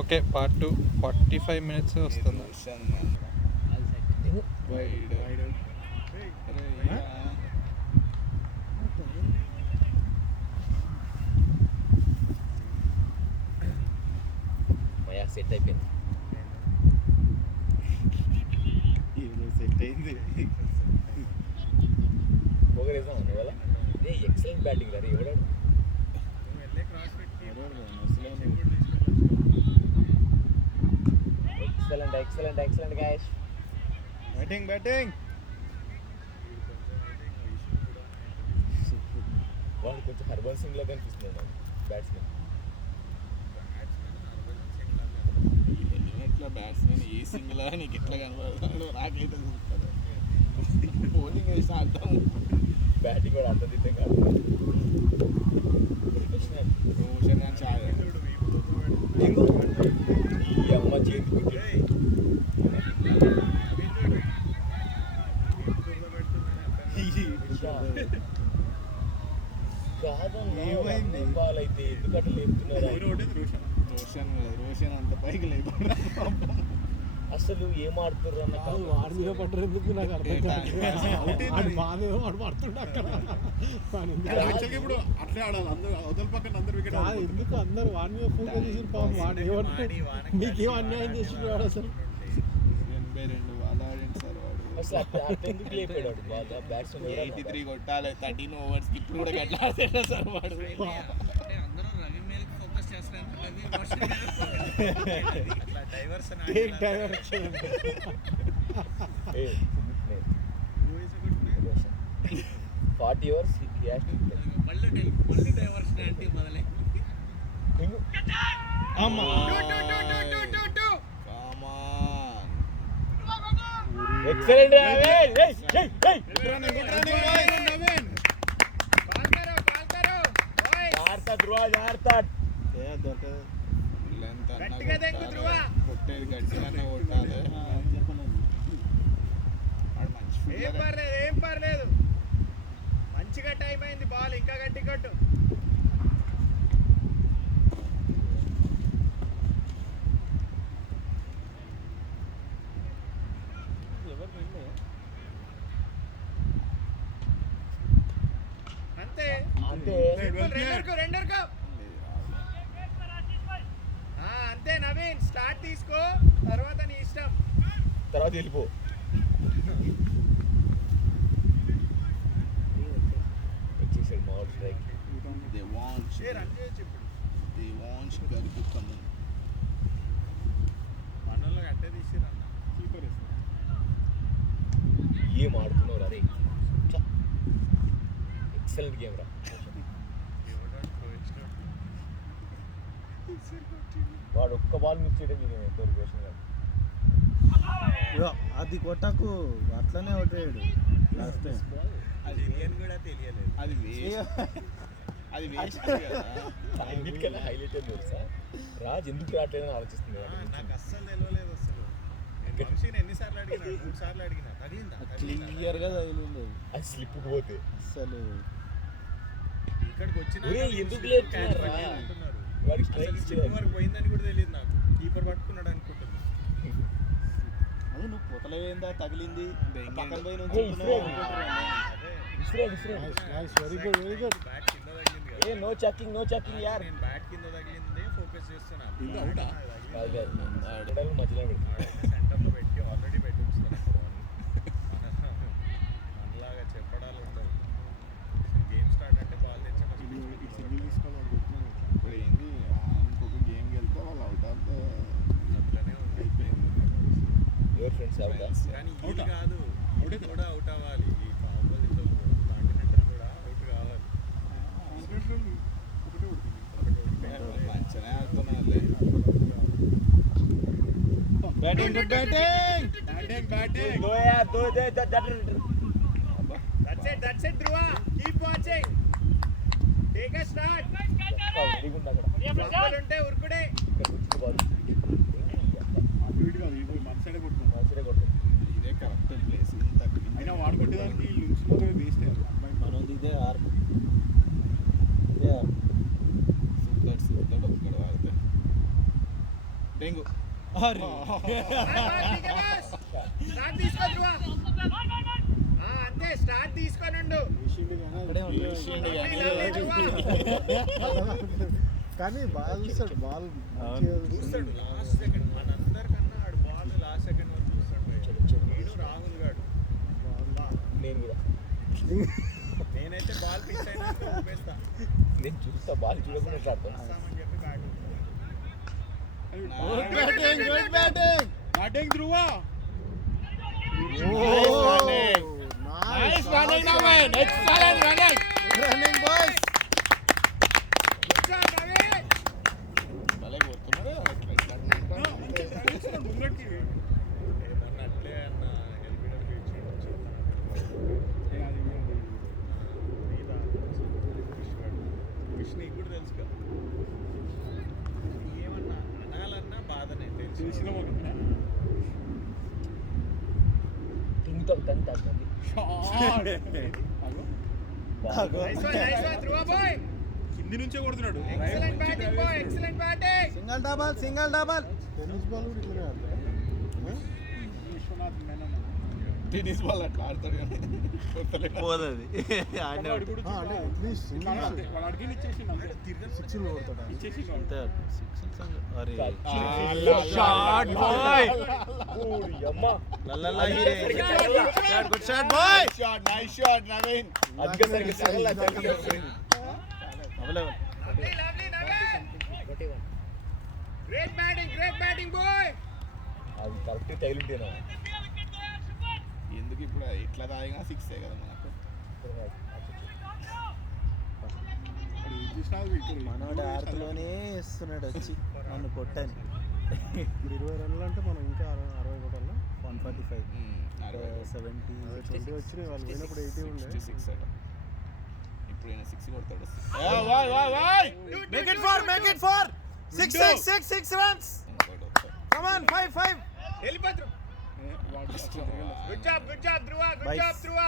Okay part 2 45 minutes వస్తుంది. Set అయిపోయింది. Set అయింది. పోగరేసాం ఇవాళ. ఎక్సలెంట్ బ్యాటింగ్ రా ఎవడాడు. Excellent guys. బ్యాటింగ్ వాడు కొంచెం హర్బల్ సింగ్ లా కనిపిస్తున్నాడు బ్యాట్స్మెన్. ఎట్లా బ్యాట్స్మెన్ ఏ సింగిల్ నీకు ఎట్లా కనబడతాడు నాకైతే చూస్తాడు. బౌలింగ్ వేసి ఆడతాం, బ్యాటింగ్ కూడా అంత దిద్దాం కాదు. రోషన్ అని చాలా ఈ అమ్మ చేతి కొట్టి కాదన్నా వాళ్ళైతే ఎందుకంటే లేపుతున్నారు. రోషన్ అంత పైకి లేకుండా అసలు ఏం ఆడుతుర్రు అన్న వాడి మీద పడ్డారు ఎందుకు నాకు అర్థం కాదు. ఇప్పుడు అట్లే ఆడాలి అందరూ అవతల పక్కన అందరు వికెట్ ఎందుకు అందరు వాడి మీద ఫోకస్ చేసి పాపం వాడు ఏమంటే మీకేం అన్యాయం చేసిండు వాడు అసలు. 82 బాల్ ఆడింది సార్ వాడు. అసలు ఎందుకు లేపాడు బాగా బ్యాట్స్మెన్ 83 కొట్టాలి 13 ఓవర్స్ కి. ఇప్పుడు కూడా గట్లా ఆడతాడు సార్ వాడు. Forty overs excellent. కొట్టేది గట్టిగానే కొట్టాలి. ఏం పర్లేదు మంచిగా టైం అయింది. బాల్ ఇంకా గట్టి కొట్టు. అంతే రెండర్కో అంతే. నవీన్ స్టార్ట్ తీసుకో, తర్వాత నీ ఇష్టం, తర్వాత వెళ్ళిపో. వచ్చేసాడు మామూలు స్ట్రైక్. మనలో అట్టే తీసిరన్న. ఏం ఆడుతున్నావు అరే. ఎక్సలెంట్ గేమ్ రా. వాడు ఒక్క బాల్ మిస్ చేయడం రోషన్ గారు. అది కొట్టకు అట్లనే కొట్టాడు లాస్ట్ టైం. కూడా తెలియలేదు. అది వేస్ట్ అన్నిటికన్నా హైలైట్ ఏం తెలుసా, రాజ్ ఎందుకు రావట్లేదని ఆలోచిస్తుంది. నాకు అస్సలు తెలియలేదు. అసలు ఎన్నిసార్లు అడిగినా, 3 సార్లు అడిగినా. క్లియర్ గా తగిలింది అది స్లిప్ పోతే. అసలు ఇక్కడికి వచ్చిన ఎందుకు లేదు వాడికి స్ట్రైక్ వరకు పోయిందని కూడా తెలియదు నాకు. కీపర్ పట్టుకున్నాడు అనుకుంటున్నా. అది నువ్వు పొతలవేందా తగిలింది పక్కన పోయి బ్యాట్ కింద తగిలింది. నో చెకింగ్ యార్. నేను బ్యాట్ కింద తగిలిందే ఫోకస్ చేస్తున్నాను. మధ్యలో సెంటర్లో పెట్టి ఆల్రెడీ పెట్టి ఉంచుతాను. మనలాగా చెప్పడాలు ఉండవు. గేమ్ స్టార్ట్ అంటే బాల్ తెచ్చాను. ఇప్పుడు ఏంది ఇంకొక గేమ్ వెళ్తే వాళ్ళు అవుట్ ఆఫ్ అట్లనే అయిపోయింది. యువర్ ఫ్రెండ్స్ కానీ ఇది కాదు, కూడా అవుట్ అవ్వాలి. ఈ కాంపోజిట్లో కాంటినెంటల్ కూడా అవుట్ కావాలి. మంచిగానే ఆడుతున్నారులే. Batting That's it Dhruva. Keep watching. Take a start. Double unte urkude. ఇదే కరెక్ట్ ప్లేస్. అయినా వాడు కొట్టేదానికి లుక్స్లో వేస్ట్ మనది ఇదే ఆర్ సిద్ధడ్ ఒక్కడ వాడితే డెంగు అంతే స్టార్ట్ తీసుకొని ఉండు. కానీ బాగా చూస్తాడు బాల్ చూస్తాడు లాస్ట్ సెకండ్ మనందరికన్నా ఆడు బాల్ లాస్ట్ సెకండ్ వరకు చూస్తాడు. నేను రాహుల్ గాడు నేను కూడా నేనైతే బాల్ పిచ్ అయినా ఊపేస్తా నేను చూస్తా బాల్ చూడకుండా స్టార్ట్ అని చెప్పి bat batting Dhruva nice running Naveen excellent running boys భలే కొడుతున్నారు మొన్న అట్లే అన్న ఎల్బిడర్ విష్ నీకు కూడా తెలుసు కదా ఏమన్నా అనాలన్నా బాధనే తెలిసిన తింటాం తంత కింది నుంచే కొడుతున్నాడు సింగిల్ డబల్ టెన్నిస్ బాల్ కూడా ఇట్లనే ఆడతారు విశ్వనాథ్ మేనన్ టెన్నిస్ బాల్ అట్లా ఆడతాడు కానీ పోదది అంటే అట్లీస్ట్ వాడు అడిగి ఇచ్చేసిండు అంతే సిక్స్లు కొడతాడు ఇచ్చేసిండు అంతే అరే షాట్ బాయ్ అమ్మా good shot boy shot nice shot Naveen అదిగా సరిగ్గా సగల గ్రేట్ బ్యాటింగ్ బాయ్. అది కరెక్ట్ తగిలింటేనా ఎందుకు ఇప్పుడు ఇట్లా తాగినా సిక్స్ కదా మనకు మనోడు ఆరులోనే ఇస్తున్నాడు వచ్చి నన్ను కొట్టని ఇప్పుడు 20 రన్లు అంటే మనం ఇంకా 60 కొట్టాలా 145 70 20 వచ్చినాయి వాళ్ళు పోయినప్పుడు 80 ఉండే 66 అట ఇప్పుడు ఈయన 6 కొడతాడు make it for 6 runs come on 5 వెళ్ళిపోతురు. Good job Dhruva Dhruva.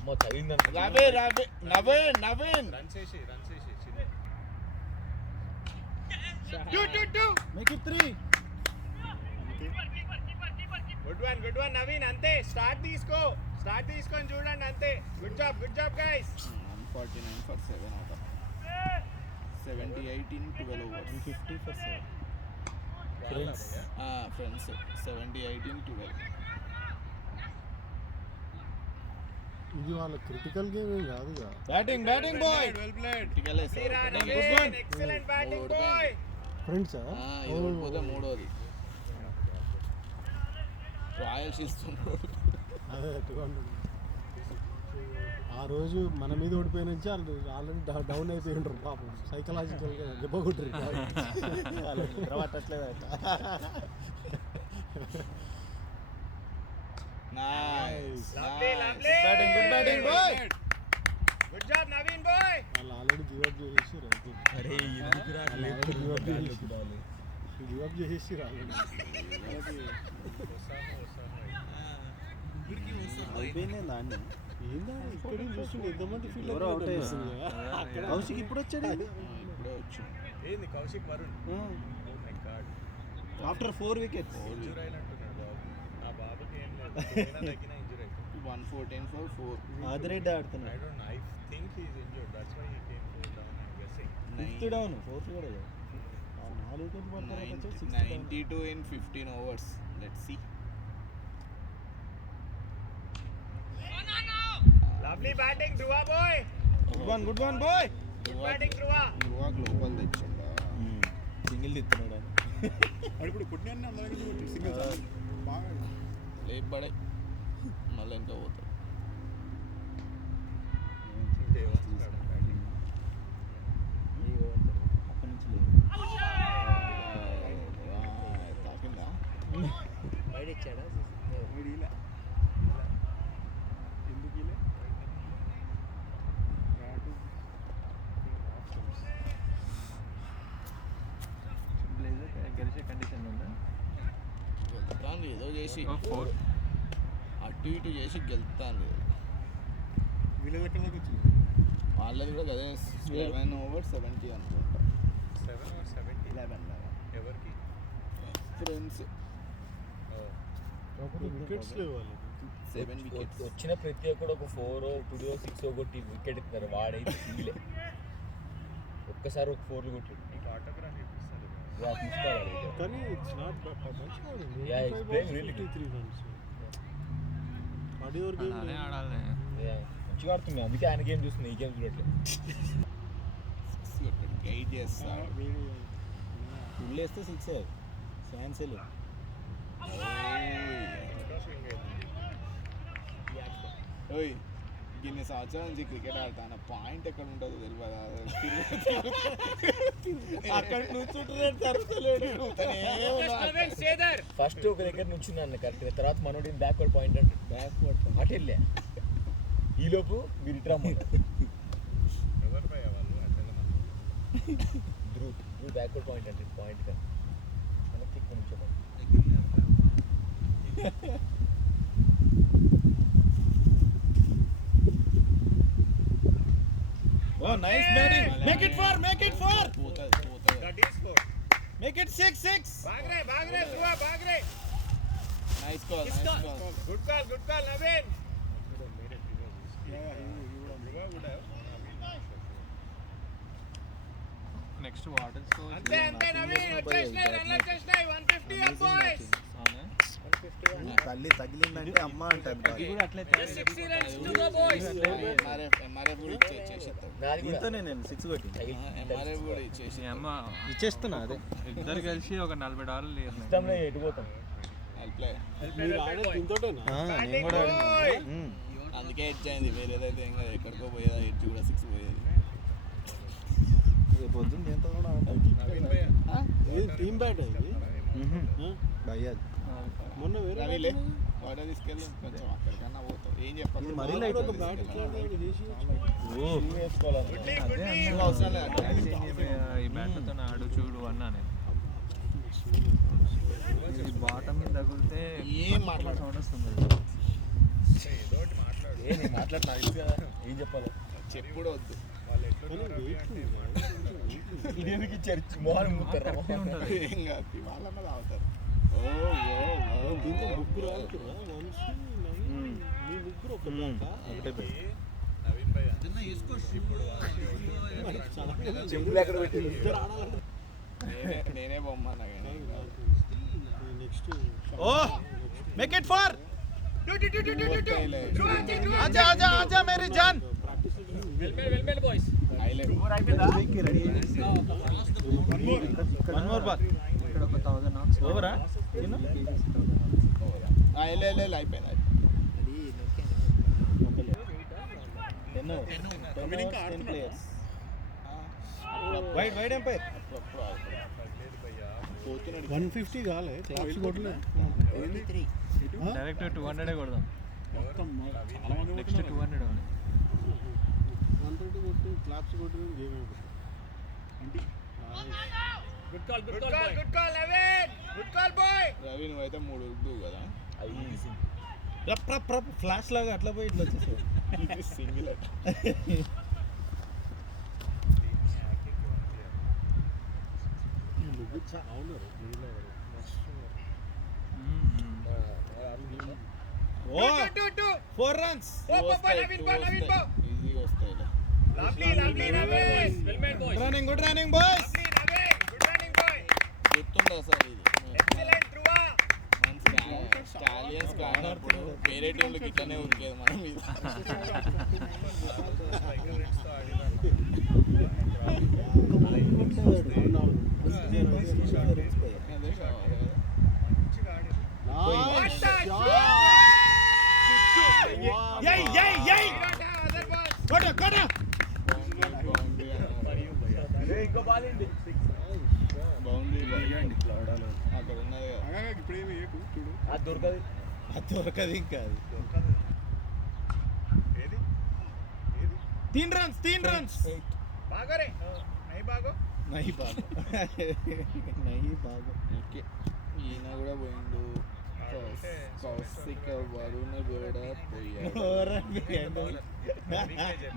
అమ్మ తగిలిందంట నవీన్ రన్స్ చేసి make it 3 good one Naveen. అంతే స్టార్ట్ తీసుకొని చూడండి అంతే. Good job guys. 149 for 7 out of 78 in 12 overs 50 for 7 friends 78 in 12 ఇది వాళ్ళ క్రిటికల్ గేమ్ ఏం కాదుగా batting boy well played critical excellent batting boy. ఫ్రెండ్సా ఇది మూడోది రాయల్స్ ఇస్తున్నాడు అదే 200 ఆ రోజు మన మీద ఓడిపోయిన నుంచి వాళ్ళు ఆల్రెడీ డౌన్ అయిపోయి ఉంటారు పాపం సైకలాజికల్గా దెబ్బ కొట్టరు nice Good batting boy good job Naveen boy. వాళ్ళు ఆల్రెడీ గివప్ చేసేసి అరే ఎందుకు గివప్ చేసేసి రాలేదు అయిపోయింది దాన్ని ఏందా ఇక్కడ చూస్తుండే ఎంతమంది ఫీల్డ్ ఎవరో అవుట్ అయ్యారు అక్కడ కౌశిక్ ఇప్పుడు వచ్చాడు ఇప్పుడే వచ్చింది ఏంది Kaushik Varun. Oh my god. After 4 wickets injure అయినట్టున్నాడు బాబు. నా బాబుకి ఏం లేదు. తగ్గిన ఇంజూర్ అవుతుంది. 114 for 4 ఆదిరెడ్డి ఆడుతున్నాడు I don't know. I think he is injured. That's why he came to down. I'm guessing. 5th down 4th కూడా 4 వికెట్లు పడతారు 92 in 15 overs let's see Lovely batting Dhruva boy. Good one boy Good batting Dhruva. Dhruva గ్లోబల్ తెచ్చిందా single తిస్తున్నాడు వాడు ఇప్పుడు పుట్టిన అందరికీ సింగిల్ బాగా లేపు పడే మళ్ళీ ఇంకా పోతాడు అక్కడి నుంచి లేదు తాకిందా బయట ఇచ్చాడా ఎందుకు ఇలా గెలిచే కండిషన్ ఉందా గెలుతాను ఏదో చేసి అటు ఇటు చేసి గెలుతాను వీళ్ళ ఎక్కడ దాకా వచ్చింది వాళ్ళది కూడా అదే 7 over 70 అనుకుంటా 7 or 70. 11 ఎవరికి డిఫరెన్స్. వికెట్స్ లేవు వాళ్ళకి. 7 వికెట్స్. వచ్చిన ప్రతి ఒక్కడు ఒక 4 2 6 కొట్టి వికెట్ ఇస్తారు. వాడైతే ఫీలే ఒక్కసారి ఒక 4 కొట్టాడు. ఆటోగ్రాఫ్ ఇప్పిస్తారు. తీసుకోవాలి కానీ ఇట్స్ నాట్ మంచిగా ఆడింది. Yeah, it's playing really good. 53 runs. ఆడియోర్ game అలానే ఆడాలి. మంచిగా ఆడుతుంది. అందుకే ఆయన గేమ్ చూస్తుంది, ఈ గేమ్ చూడట్లేదు. గైడ్ చేస్తాడు. ఉల్లేస్తే 6 ఫ్యాన్స్ ఓయ్ ఇన్ని సంవత్సరాల నుంచి క్రికెట్ ఆడతాను. పాయింట్ ఎక్కడ ఉంటుందో తెలియదా? అక్కడ కూర్చుంటున్నాడు తరుస్తలేడు. ఫస్ట్ ఒక దగ్గర నుంచి నన్ను కరెక్ట్గా, తర్వాత మనోడి బ్యాక్వర్డ్ పాయింట్ అంటే బ్యాక్వర్డ్ అటు వెళ్ళా. ఈలోపు మీరు ఇట్రా ఎవరు భయ వాళ్ళు అట్లా ధ్రువ్ బ్యాక్వర్డ్ పాయింట్ అంటే పాయింట్ కదా మనకి ఎక్కువ నుంచి ఓ నైస్ బ్యాటింగ్. మేక్ ఇట్ 4 పోతుంది. That is 4. మేక్ ఇట్ 6 भाग रहे ध्रुवा भाग रहे. Nice call. गुड कॉल नवीन. ध्रुवा गुड है. Next water score. అంతే నవీన్ వచ్చేసినాయి, రన్లు వచ్చేసినాయి. 150 అప్ బాయ్స్. తల్లి తగిలిందంటే అమ్మ అంటారు. 60 runs to go boys. MRF కూడా ఇచ్చేసేస్తాడు. నాది కూడా ఇంతనే నేను 6 కొట్టి ఎంఆర్ఎఫ్ కూడా ఇచ్చేసి ఇచ్చేస్తున్నా. అదే ఇద్దరు కలిసి ఒక $40 ఇష్టంలో ఎటు పోతాం. హెల్ప్లే. మీరు ఆడేది దీంతోటేనా? నేను కూడా అందుకే ఎడ్జ్ అయింది. వేరేదైతే ఇంకా ఎక్కడికో పోయేదా, ఎడ్జ్ కూడా 6 పోయేది. పొద్దున్న దీంతో కూడా ఇది టీమ్ బ్యాట్ ఇది. భయ్యా మొన్న వేరే రవిలే వాటర్ తీసుకెళ్ళి కొంచెం అక్కడికన్నా పోతాం. ఏం చెప్పాలి? మరీ లైట్ ఒక బ్యాట్ ఇట్లాంటి చేసి అవసరం లేదు. ఈ బ్యాట్లతో ఆడు చూడు అన్నా నేను. ఈ బాటమ్ మీద తగిలితే ఏం మాట్లాడు. సౌండ్ వస్తుంది. ఏదోటి మాట్లాడు. నేను మాట్లాడుతున్నా తెలుసు కదా ఏం చెప్పాలి. చెప్పుడు వద్దు. వాళ్ళు ఎట్లా ఇది ఎందుకు ఇచ్చారు? మోహన్ ముత్తారా? ఏం కాదు, వాళ్ళన్న తాగుతారు. దీంతో ముగ్గురు ఆడుతున్నా. వంశీ, నవీన్, మీ ముగ్గురు ఒక బ్యాటా? ఒకటే బ్యాట్. నవీన్ భయ్య ఇప్పుడు చెప్పులు ఎక్కడ పెట్టి ఇద్దరు ఆడాలంటే నేనే బొమ్మన్నా కానీ next oh make it 4. Dhruva ఆజా ఆజా ఆజా మేరీ జాన్. వెల్మెల్ boys. Highlight. One more ball. ఇక్కడ ఒక 1000 knocks. ఓవరా అయిపోయింది. Ten players. Wide umpire. 150 కాలే క్లాప్స్ కొట్టలేదు. డైరెక్ట్ 200 కొడదాం. నెక్స్ట్ 200 అవును. 130 కొట్టి క్లాప్స్ కొట్టి గేమ్ అయిపోతుంది. Good call Naveen. Good call boy. Ravi నువ్వైతే 3 ఉద్దు కదా. ఈజీ. రప్ రప్ రప్ ఫ్లాష్ లాగా అట్లా పోయి ఇట్లా వచ్చేసావు. సింగిల్ అవును ఓ 4 runs. నవీన్ బో. ఈజీగా వస్తాయి. లవ్లీ నవీన్. వెల్మెల్ boys. Good running boys. Naveen good running boy. గుర్తుందా సార్ ఇది? ఎక్సలెంట్ ధ్రువ. స్టాలియన్స్ కానప్పుడు వేరే టీంలకు ఇట్లనే ఉరికేది మన మీద. ఇంకో బాల్ ఏంటి? బౌండరీ అక్కడ ఉన్నది కదా. ఇప్పుడేమి చూడు అది దొరకదు. అది దొరకదు ఇంకా. ఏది 3 runs. బాగో రే. నై బాగో. నహీ బాగో. ఓకే ఈయన కూడా పోయిండు. కౌశిక వరుణ గౌడ పోయాడు.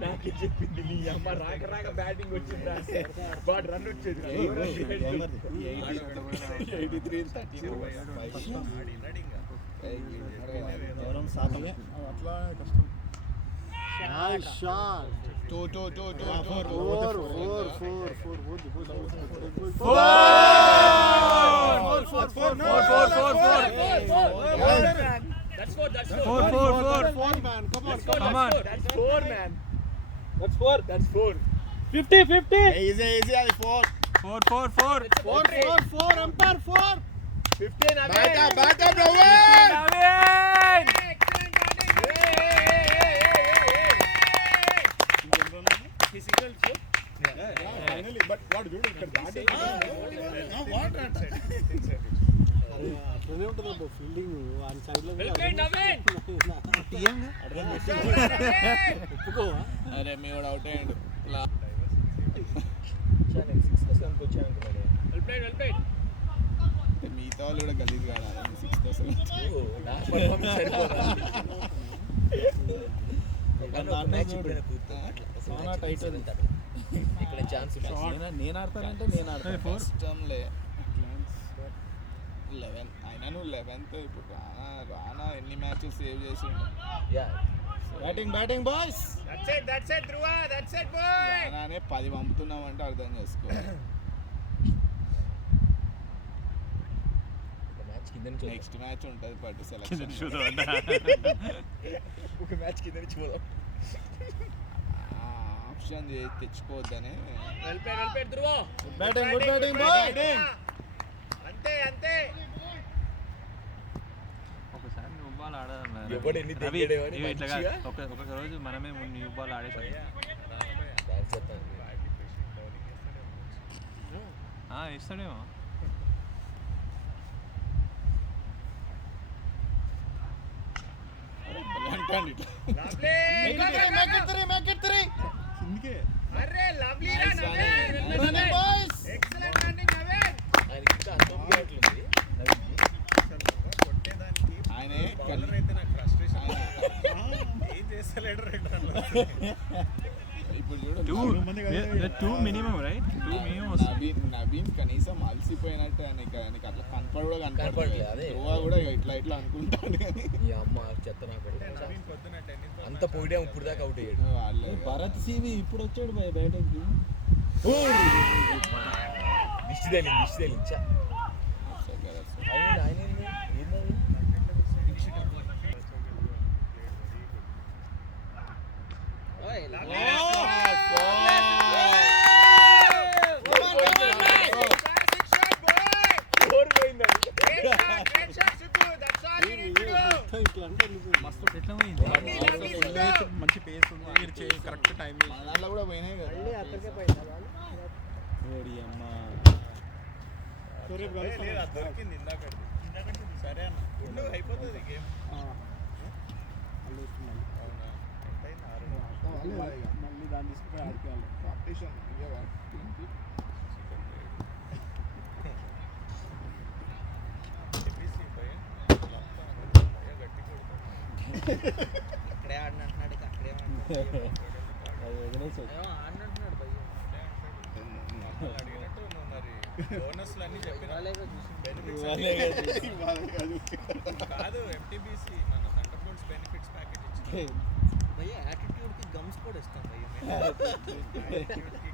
నాకే చెప్పింది నీ అమ్మ రాక రాక బ్యాటింగ్ వచ్చిందా బాట్ రన్ వచ్చేది 83 ఎవరం శాతం అట్లా కష్టం. Shot two That's four. man, come on. That's four, man. That's four. 50 easy అది 4. 4 umpire 4. 15 away. Back up, Naveen. Excellent batting. He signaled four. Finally but వాడు చూడు ఇక్కడ దాటి అట్లనే ఉంటుంది ఫీల్డింగ్ ఆయన సైడ్ లో Well played, Naveen. ఒప్పుకోవా అరే మీ వాడు అవుట్ అయ్యాడు. Well played. మిగతా వాళ్ళు కూడా గలీజ్ కాదు 6th అసలు. నా performance సరిపోదా? చాలా టైట్ ఉంది. ఇక్కడ ఛాన్స్ నేను ఆడతానంటే నేను ఆడతాను. కష్టంలే 11 అయినా నువ్వు 11th ఇప్పుడు రానా ఎన్ని మ్యాచెస్ సేవ్ చేసిండు. Batting boys. That's it, Dhruva. That's it, boy. రానానే 10 పంపుతున్నావు అంటే అర్థం చేసుకో. మ్యాచ్ కింద నుంచి నెక్స్ట్ మ్యాచ్ ఉంటుంది పట్టు సెలక్షన్. ఒక మ్యాచ్ కింద నుంచి పోదాం. Option తెచ్చుకోవద్దనే. Well played, Dhruva. Good batting, boy. అంతే. ఒకసారి న్యూ బాల్ ఆడాలన్నారు ఎవడు ఎన్ని రవి, దగ్గరేవో అని ఇవి ఇట్లా కాదు. మంచిగా. ఒక రోజు మనమే న్యూ బాల్ ఆడేసాం ఇస్తాడేమో. అంటాండి ఇట్లా. Lovely. Make it three. అరే లవ్లీ రా Nice Naveen. running, boys. Excellent running Naveen. ఆయనకి ఇంకా అంత అట్లుంది ఆయనే ఇప్పుడు చూడు టూ మినిమం రైట్ 2 మినిమం వస్తుంది. నవీన్ కనీసం అలసిపోయినట్టు ఆయనకి అట్లా కనపడ కూడా కనపడలేదు, అదే. గోవా కూడా ఇట్లా అనుకుంటాడు కానీ ఈ అమ్మ చెత్త నాకు అంత పోయిడే ఇప్పుడు దాకా అవుట్ అయ్యాడు. వాళ్ళే భరత్ సివి ఇప్పుడు వచ్చాడు బ్యాటింగ్ కి. దిష్టి తేలించా ఆయన ఏంది ఇట్లా అంటే మస్తు ఎట్లా పోయింది మంచి పేస్ ఉంది కరెక్ట్ టైం దాంట్లో కూడా పోయినాయి కదా. ఓడి అమ్మ. దొరికింది ఇందాక సరే అన్న అయిపోతుంది గేమ్. మళ్ళీ దాన్ని తీసుకుని ఆడుకోవాలి కాంపిటీషన్ అక్కడే ఆడినట్టున్నాడు అక్కడే అది వదిలేసి అడిగినట్టు మరి బోనస్లు అన్ని చెప్పిన కాదు ఎంటీబీసీ మన సెంటర్ ఫోన్స్ బెనిఫిట్స్ ప్యాకేజ్ ఇచ్చింది భయ్య యాటిట్యూడ్ కి గమ్స్ కూడా ఇస్తాం భయ్య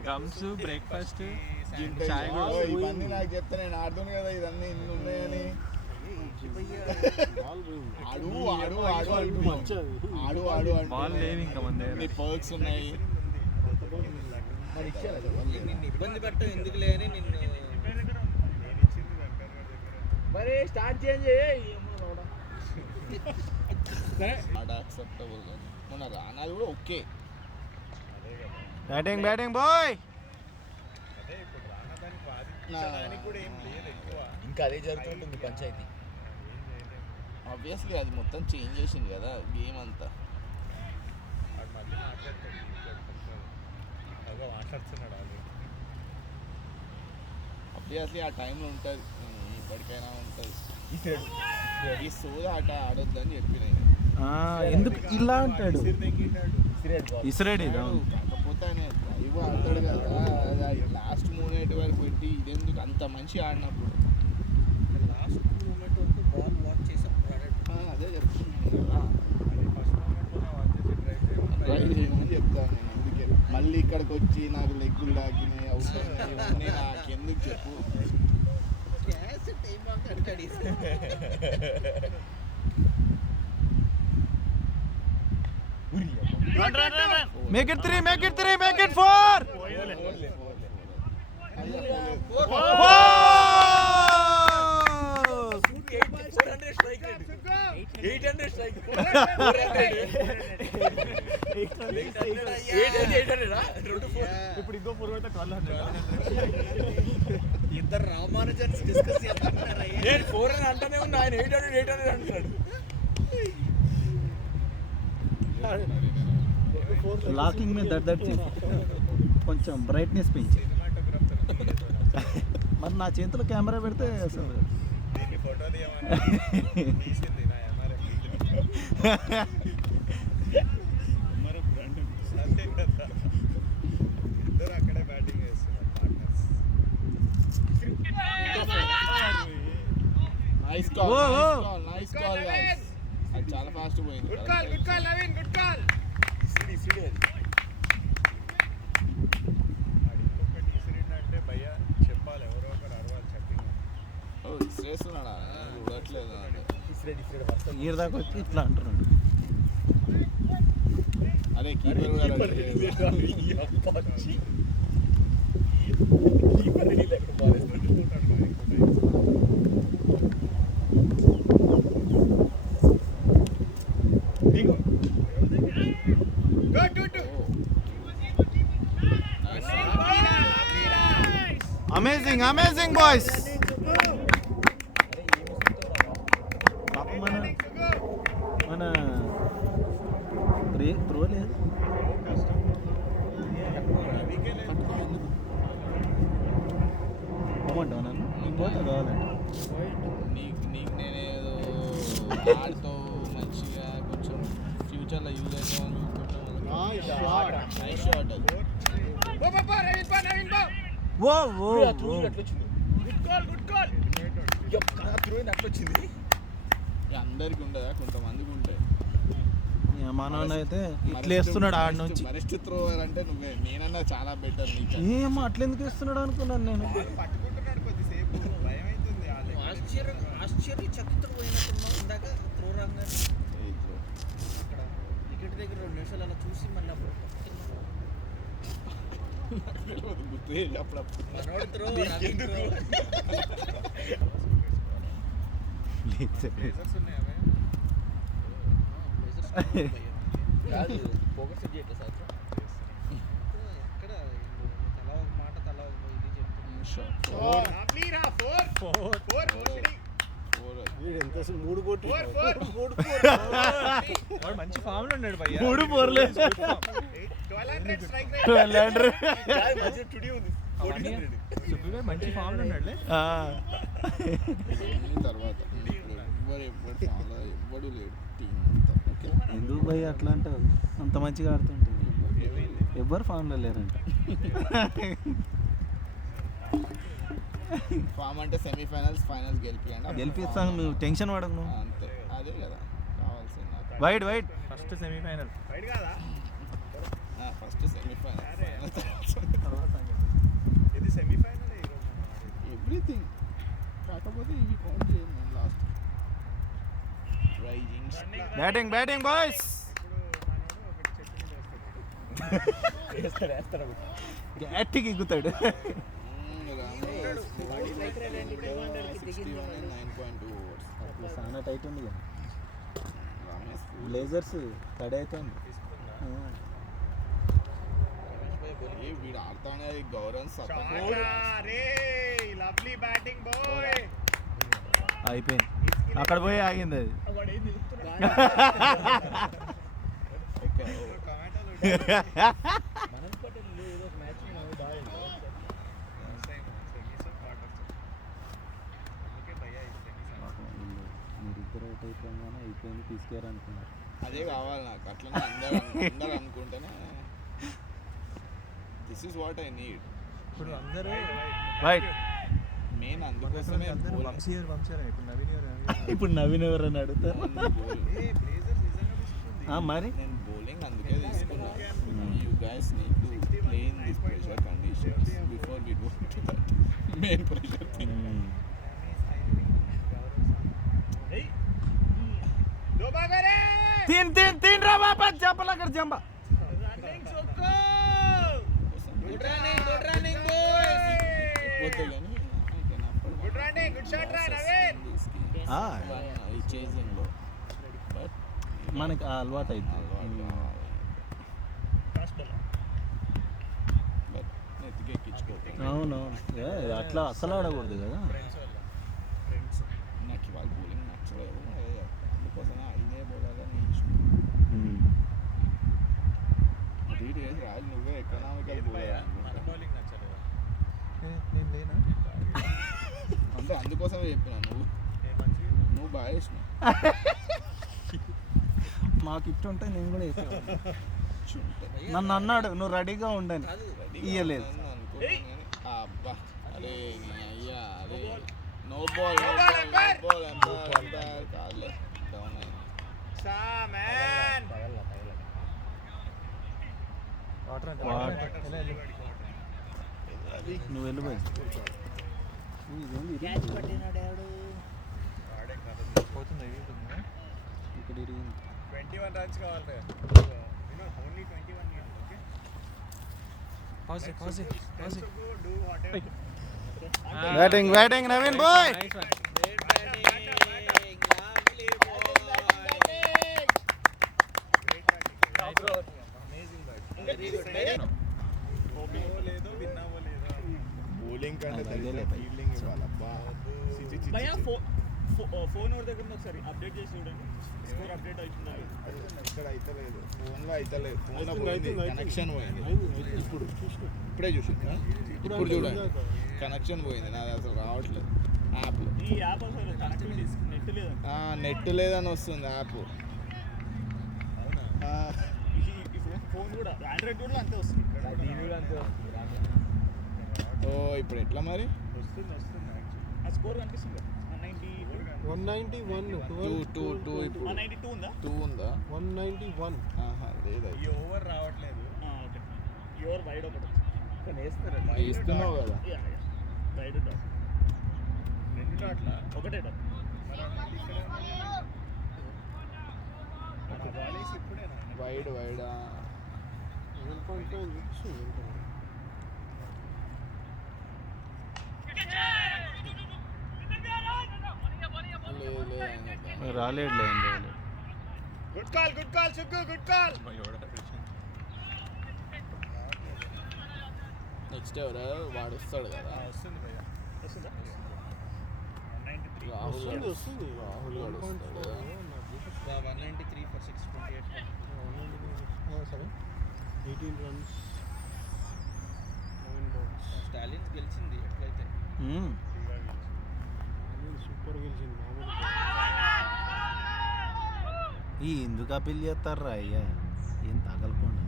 గమ్స్ బ్రేక్ఫాస్ట్ ఇవన్నీ నాకు చెప్తే నేను ఆడుతాను కదా ఇదన్నీ ఇన్ని ఉన్నాయని. ఆడు బాల్ లేదు ఇంకా మన దగ్గర. పర్క్స్ ఉన్నాయి. నిన్ను ఇబ్బంది పెట్టడం ఎందుకులే అని నిన్ను మరి స్టార్ట్ చేంజ్ ఆడ యాక్సెప్టబుల్ మన రానాది కూడా ఓకే. Batting bye. అదే ఇప్పుడు రానదానికి వాదించడానికి కూడా ఏం లేదు ఎక్కువ. ఇంకా అదే జరుగుతుంటుంది పంచాయతీ. ఆబ్వియస్లీ అది మొత్తం చేంజ్ చేసింది కదా గేమ్ అంతా. వాడు మళ్ళీ మాట్లాడుతున్నాడు ఆల్రెడీ. ఆబ్వియస్లీ ఆ టైంలో ఉంటుంది ఎప్పటికైనా ఉంటుంది. ఈ సోది ఆట ఆడొద్దని చెప్పిన ఎందుకు ఇలా అంటాడు? ఇసిరేడు కాకపోతే ఆయన డ్రైవ్ ఆడతాడు కదా, లాస్ట్ మూమెంట్ వరకు పెట్టి ఇదెందుకు అంత మంచి ఆడినప్పుడు. లాస్ట్ మూమెంట్ వరకు బాల్ వాచ్ చేసినప్పుడు ఆడాడు. అదే చెప్తున్నాను కదా, డ్రైవ్ చేయమని చెప్తాను నేను. అందుకే మళ్ళీ ఇక్కడికి వచ్చి నాకు లెగ్గులు తాకినాయి అవసరం ఇవన్నీ నాకెందుకు చెప్పు. గ్యాస్ టైం బాగా అడిగాడు. Make it 3 make it 3 make it 4. ఇప్పుడు ఇంకో పొరగొట్ట కాళ్ళు ఇద్దరు రామానుజన్స్ డిస్కస్ చేస్తున్నారు. నేను 4 అని అంటానే ఉన్నా, ఆయన 800 అంటున్నాడు. లాకింగ్ మీద దట్ కొంచెం బ్రైట్నెస్ పెంచి. మరి నా చేతిలో కెమెరా పెడితే అసలు ఫోటో తీయమని తీసింది నా ఎంఆర్ఎఫ్. అంతే కదా, ఇద్దరు అక్కడే బ్యాటింగ్ చేస్తున్నారు partners. Nice call, nice call guys. అది చాలా ఫాస్ట్ పోయింది. Good call Naveen, good call. సిడి అది ఇంకొకటి ఇసిరిందంటే భయ్యా చెప్పాలి, ఎవరో ఒకరు అరవాలి చెప్పింగ్. చేస్తున్నాడా చూడట్లేదు. ఈడ దాకా వచ్చి ఇట్లా అంటున్నాడు. అరే కీపర్ కూడా అమేజింగ్ అమేజింగ్ బాయ్స్. మన త్రో లేదు. పోమంటావు నన్ను? నీకు పోతా కావాలంటే నీకు నేనేదో ఆడుతో మంచిగా కొంచెం ఫ్యూచర్లో యూజ్ అవుతామని చూసుకుంటాం. నైస్ షాట్ అది. ఓ ఓ అట్లొచ్చింది. అందరికి ఉండదా, కొంతమందికి ఉంటాయి. మనోడు అయితే ఇట్లా వేస్తున్నాడు ఆడ నుంచి. వరస్ట్ త్రోవర్ అంటే నువ్వే. నేనన్నా చాలా బెటర్ నీకు. ఏమో అట్లా ఎందుకు వేస్తున్నాడు అనుకున్నాను నేను. పట్టుకుంటున్నాడు కొద్దిసేపు, భయం అవుతుంది. ఆశ్చర్యచకితుడు పోయినట్టున్నాం ఇందాక త్రో రాగానే. అక్కడ వికెట్ దగ్గర 2 నిమిషాలు అలా చూసి మళ్ళీ అప్పుడు గుర్తు అప్పుడప్పుడు మనోడు త్రో కాదు ఫోకస్ చేయట్లేదు సార్. ఎక్కడ తలా ఒక మాట తలా ఒక ఇది చెప్తాను. వీడు ఎంత అసలు 3 కోట్లు వాడు మంచి ఫామ్ లో ఉన్నాడు భయ్యా. 3 4 సుబ్బు మంచి ఫామ్ లో ఉన్నాడులే. తర్వాత ఎవ్వడు లేడు టీం. ఎందుకు భయ్ అట్లా అంటావు? అంత మంచిగా ఆడుతుంటే ఎవ్వరు ఫామ్లో లేరంట. ఫామ్ అంటే సెమీఫైనల్స్ ఫైనల్స్ గెలిపిస్తాను, నువ్వు టెన్షన్ పడకు. నువ్వు అంతే, అదే కదా కావాల్సింది నాకు. White white first semi-final. బయట కాదా ఫస్ట్ సెమీఫైనల్, ఇది సెమీఫైనల్ ఈరోజు మనం ఆడేది. ఎవ్రీథింగ్. కాకపోతే ఇవి కౌంట్ చేయండి. నేను last rising batting batting boys. ఇప్పుడు మనోడు ఒకటి చెప్పింది గట్టికి ఎగ్గుతాడు. 9.2 ఓవర్స్. చాలా టైట్ ఉంది కదా. బ్లేజర్స్ తడి అవుతుంది. వీడు ఆడుతానే గౌరవ్ లవ్లీ బ్యాటింగ్ బాయ్. అయిపోయింది, అక్కడ పోయి ఆగింది అది. అవుట్ అయిపోగానే అయిపోయింది తీసుకెళ్ళారు అనుకున్నారు. అదే కావాలి నాకు, అట్లనే అందరూ అనుకుంటేనే this is what I need. ఇప్పుడు అందరూ రైట్. మెయిన్ అందుకోసమే అందరూ వంశీయర్ ఇప్పుడు నవీన్ ఎవరు ఇప్పుడు నవీన్ ఎవరని అడుగుతారు. మరి నేను బౌలింగ్ అందుకే తీసుకున్నా. You guys need to play in this pressure conditions before we go to that main pressure thing. तीन रा वापस जंपला कर जंपा. Good running boys. ఈ చేసింగ్లో బట్ మనకి అలవాటు అవుతుంది. బట్ నెత్తికెక్కించుకోకపోతే అవునవును, అట్లా అసలు ఆడకూడదు కదా. నాకు ఇవాళ బౌలింగ్ నచ్చలేదు, అందుకోసమే అయినే బౌలర్ని రీడ్ చేసి రాజు నువ్వే ఎకనామికల్ బౌలర్ మన బౌలింగ్ నచ్చలేదా? నేను లేనా? అంటే అందుకోసమే చెప్పినా నువ్వు బాగా చేసినావు. మాకు ఇట్టు ఉంటే నేను కూడా వేసేవాడిని. నన్ను అన్నాడు నువ్వు రెడీగా ఉండని, ఇయ్యలేదు. అనుకున్నాను కానీ అబ్బా అరే అయ్యా అరే నో బాల్ కాదులే డౌన్ అయింది. నువ్వు వెళ్ళిపోయి క్యాచ్ పట్టినాడు ఎవడు? పోతుంది ఎగురుతుందా? ఇక్కడ ఇరిగింది. 21 రన్స్ కావాలి. Only 21 years. Okay, pause. Batting Naveen boy. Bowling అదేలే భయ్. ఫీల్డింగ్ ఇవ్వాలబ్బా. ఫోన్ ఎవరి దగ్గర ఉంది ఒకసారి అప్డేట్ చేసి చూడండి. స్కోర్ అప్డేట్ అవుతుందా? ఇక్కడ అయితలేదు, ఫోన్లో అయితలేదు. ఫోన్లో పోయింది, కనెక్షన్ పోయింది. ఇప్పుడే చూసిందా? ఇప్పుడు చూడండి, కనెక్షన్ పోయింది, నాది అసలు రావట్లేదు యాప్లో. ఈ యాప్ అసలు కనెక్టివిటీ నెట్ లేదు. నెట్ లేదని వస్తుంది యాప్. ఫోన్ కూడా ఆండ్రాయిడ్ కూడా అంతే వస్తుంది. ఓ ఇప్పుడు ఎట్లా మరి? వస్తుంది ఆ స్కోర్ కనిపిస్తుంది. 191 2 ఇప్పుడు 192 ఉందా? 2 ఉందా? 191. ఆహా లేదా, ఈ ఓవర్ రావట్లేదు. ఓకే, ఈ ఓవర్ వైడ్ ఒకటి కానీ వేస్తారు. ఇస్తున్నావు కదా. వైడ్ డాట్, 2 డాట్ల ఒకటే డాట్. ఇప్పుడేనా వైడ్ 1.5 చూపిస్తుంది. రాలేడులే. Good call Suggu, good call. Next ఎవరు వాడు వస్తాడు కదా, వస్తుంది భయ్యా, వస్తుందా? 193. వస్తుంది. రాహుల్ గారు వస్తాడు కదా. 193 for 628. 18 runs, 9 balls. స్టాలిన్స్ గెలిచింది ఎట్లయితే. సూపర్ గెలిచింది మామూలు. ఈ ఎందుకు అప్పీల్ చేస్తారా అయ్యా, ఏం తగలకుండా.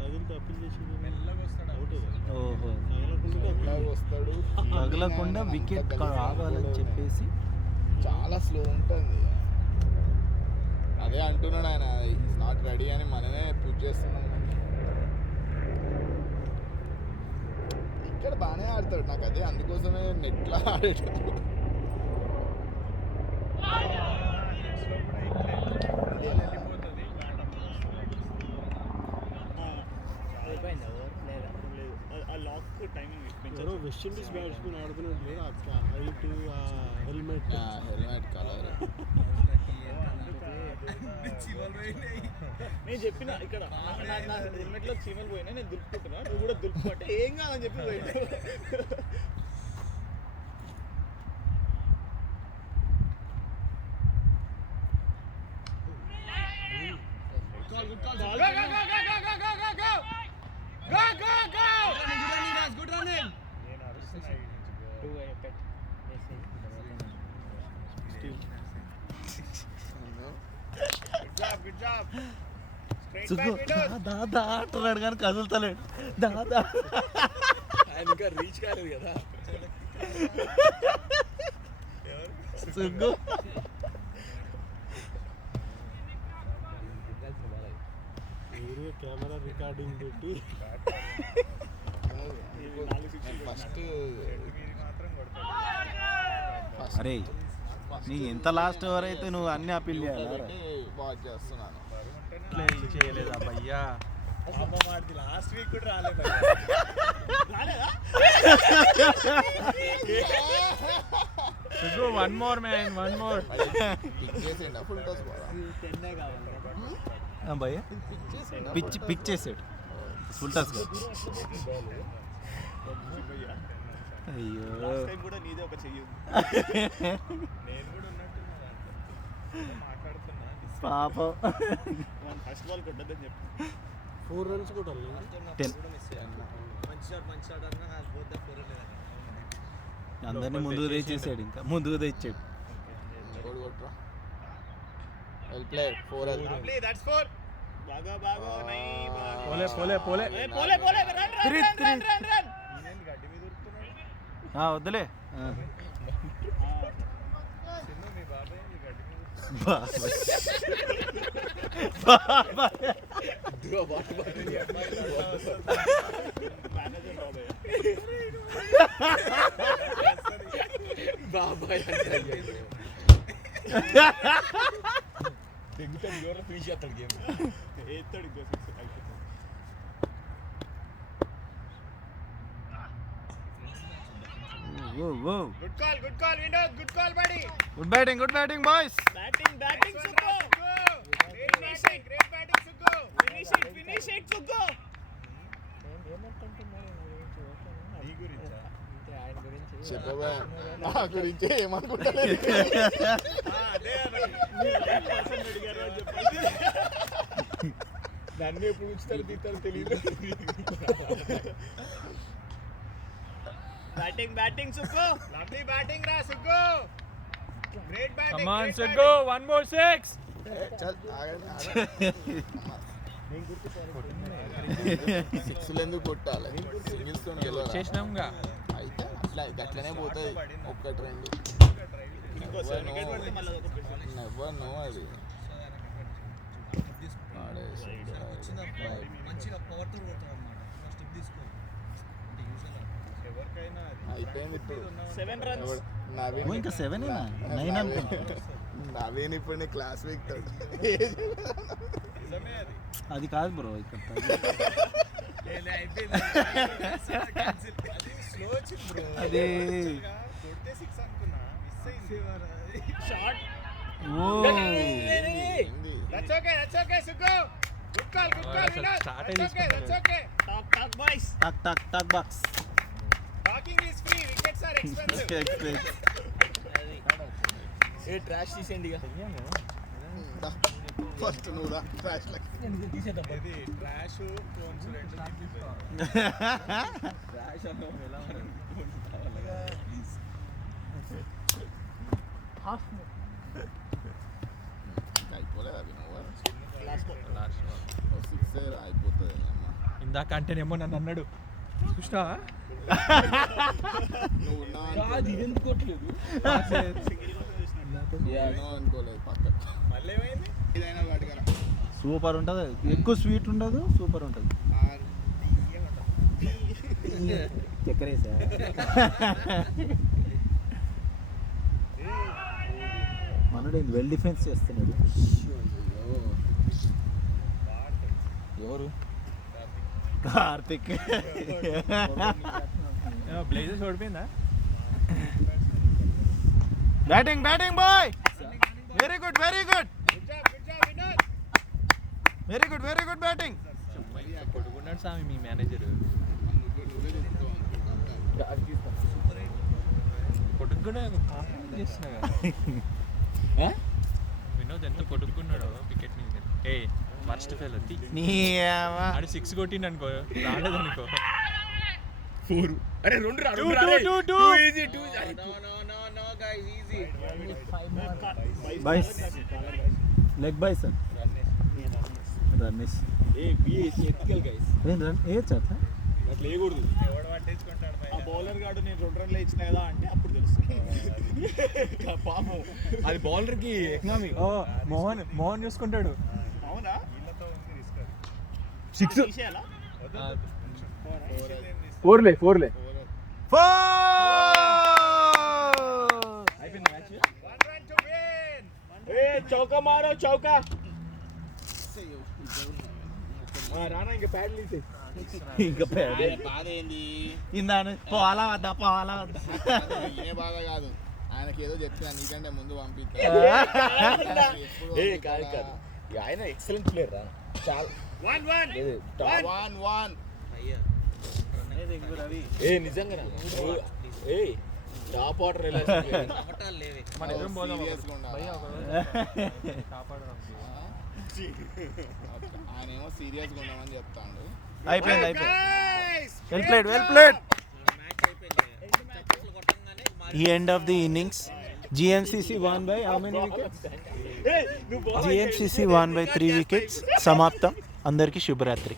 తగిలితే అప్పీల్ చేసింది. మెల్లగా వస్తాడు. అవుట్ ఓహో, ఎలాగ వస్తాడు, తగలకుండా వికెట్ కావాలని చెప్పేసి చాలా స్లో ఉంటుంది. అదే అంటున్నాడు ఆయన, ఈజ్ నాట్ రెడీ అని మనమే పుష్ చేస్తున్నాం. ఇక్కడ బాగానే ఆడతాడు, నాకు అదే అందుకోసమే నెట్లో ఆడేటప్పుడు. అయిపోయిందా ఓవర్ లేదా? ఆ లాక్ టైమింగ్ ఎవరో వెస్ట్ ఇండీస్ బ్యాట్స్మెన్ ఆడుతున్నట్టు ఆ హైట్, ఆ హెల్మెట్. హెల్మెట్ కలర్ నేను చెప్పిన ఇక్కడ నా హెల్మెట్ లో చీమలు పోయినా, నేను దులుపుకుంటున్నా, నువ్వు కూడా దులుపుకుంటే ఏం కాదని చెప్పి పోయినా. సుగ్గు దా దా అంటున్నాడు కానీ కదులుతలేడు. దా దా ఆయన ఇంకా రీచ్ కాలేదు కదా. సుగ్గు మీరు కెమెరా రికార్డింగ్ పెట్టి ఫస్ట్ అరే నీ ఎంత లాస్ట్ ఓవర్ అయితే నువ్వు అన్ని అప్పీల్ చేయాలి. వాచ్ చేస్తున్నాను. చేయలేదా భయ్యా? లాస్ట్ వీక్ కూడా రాలేదు. One more man, one more. Pick చేసిండా ఫుల్ టాస్ బాగా. భయ్య పిక్ చేసాడు ఫుల్ టాస్. అయ్యో కూడా నీదే ఒక చెయ్యి. నేను కూడా ఉన్నట్టున్నా మాట్లాడుతున్నా. పాపం ఫస్ట్ బాల్ కొట్టద్దని చెప్పి 4 runs కూడా 10 మంచి షాట్ అన్నా పోతే 4 అందరినీ ముందుకు తెచ్చేసాడు. ఇంకా ముందుకు తెచ్చాడు. గోల్ కొట్రా. Well played. 4 run. Lovely, that's 4. బాగా బాగా నై బాగా. పోలే పోలే పోలే పోలే పోలే run run Three, run three. Run run run. ఇదేంటి గడ్డి మీద ఉరుకుతున్నాడు? వద్దులే. చిన్న మీ బాబాయ్ ఈ గడ్డి మీద ఇదిగో బాటు బాటు. మేనేజర్ బాబాయ్. బాబాయ్ తెగుతాడు. ఎవరో ఫినిష్ చేస్తాడు గేమ్. ఏస్తాడు ఇంకో 6 అయిపోతుంది. Good call Vinod. Good call buddy. Good batting boys. Batting Suggu. Great batting Suggu. Finish it Suggu. నీ గురించా? చెప్పవా నా గురించి ఏమనుకుంటలేదు. అదే అడిగారు అని చెప్పండి. నన్ను ఎప్పుడు ఉంచుతారు తీస్తారు తెలియదు. బ్యాటింగ్ సుగ్గు. లవ్లీ బ్యాటింగ్ రా Suggu. Great batting. Come on, Suggu, one more 6. చల్ ఆగండి. 6 ఎందుకు కొట్టాలి? సింగిల్స్ తో గెలవాలి. చేసినాంగా. అయితే అట్లనే పోతాయి. 1 2 ఇంకో 7 వికెట్ పడితే మళ్ళీ ఒక నెవర్ నో అది. మంచిగా పవర్తో కొడతాం అన్నమాట. ఫస్ట్ స్టెప్ తీసుకో అంటే యూజువల్ ఎవరికైనా అది. అయిపోయింది ఇప్పుడు. 7 runs. నవీన్ ఇంకా 7 9 అనుకుంటా. నవీన్ ఇప్పుడు క్లాస్ వీక్తాడు. నిజమే అది. అది కాదు బ్రో ఇక్కడ అయిపోయింది. అది స్లో వచ్చింది బ్రో. అదే కొడితే 6 అనుకున్నా. మిస్ అయింది. Shot. Oh That's okay Suggu. Good call Vinod. Start That's okay. Talk boys. టక్ బాక్స్. Talking is free. Wickets are expensive. ఏ ట్రాష్ తీసేయండి ఇక. ఫస్ట్ నువ్వు దా క్రాష్ లైక్. ఇది ట్రాష్ ఫోన్స్ రెండు ట్రాష్ అన్న ఎలా అయిపోలేదు అవి నువ్వు. Last one. 6 అయిపోతుంది అమ్మ. ఇందాక అంటేనేమో నన్ను అన్నాడు చూసినావా? నువ్వు అది ఎందుకు కొట్టలేదు? అనుకోలేదు పక్క. మళ్ళీ ఏమైంది? ఇదైనా వాటికరా సూపర్ ఉంటుంది. ఎక్కువ స్వీట్ ఉండదు, సూపర్ ఉంటుంది. చక్కరేసా మనడు వెల్ డిఫెన్స్ చేస్తున్నాడు. ఎవరు? కార్తిక్. బ్లేజర్స్ ఓడిపోయిందా? Batting boy. Very good good job Vinod. Very good batting. కొట్టుకున్నాడు స్వామి మీ మేనేజర్. కొట్టుకున్నా చేస్తున్నా వినోద్ ఎంత కొట్టుకున్నాడో వికెట్ మీద. ఏ ఫస్ట్ ఫెయిల్ అది నీ ఆడు 6 కొట్టిండు అనుకో, రాలేదనుకో 4. అరే 2 రా. 2 easy 2. No guys, easy. Boys leg boys రన్నిస్ ఏ బి ఎథికల్ గైస్ ఏం రన్ ఏ అట్లా అట్లా వేయకూడదు. ఎవడు పట్టించుకుంటాడు ఆ బౌలర్ గాడు నేను 2 రన్లు ఇచ్చిన కదా అంటే అప్పుడు తెలుస్తుంది. పాపం అది బౌలర్ కి ఎకనామీ. ఓ మోహన్ చూసుకుంటాడు. అవునా? వీళ్ళతో ఉంది రిస్క్ అది. సిక్స్ తీసేయాలా? ఫోర్లే అయిపోయింది మ్యాచ్. ఏ చౌకా మారో చౌకా రానా ఇంకా ప్యాడ్లు తీసే ఇంకా బాధ ఏంది? ఇందాను పోవాలా వద్దా ఏ బాధ కాదు, ఆయనకి ఏదో చెప్తున్నా నీకంటే ముందు పంపిస్తా. ఏ కాదు ఆయన ఎక్సలెంట్ ప్లేయర్ రా. చాలా 1-1 అయ్యా ఏ నిజంగా ఏ టాప్ ఆర్డర్ ఎలా నమ్మటాలు లేవే. మన ఎదురు పోదాం. సీరియస్గా ఉండాలి. కాపాడదాం. ఆయన ఏమో సీరియస్గా ఉండమని చెప్తాడు. అయిపోయింది వెల్ ప్లేడ్ మ్యాచ్ అయిపోయింది. చప్పట్లు కొట్టంగానే ఈ end of the innings GMCC one by how many wickets GMCC 1 by 3 wickets సమాప్తం. అందరికీ శుభరాత్రి.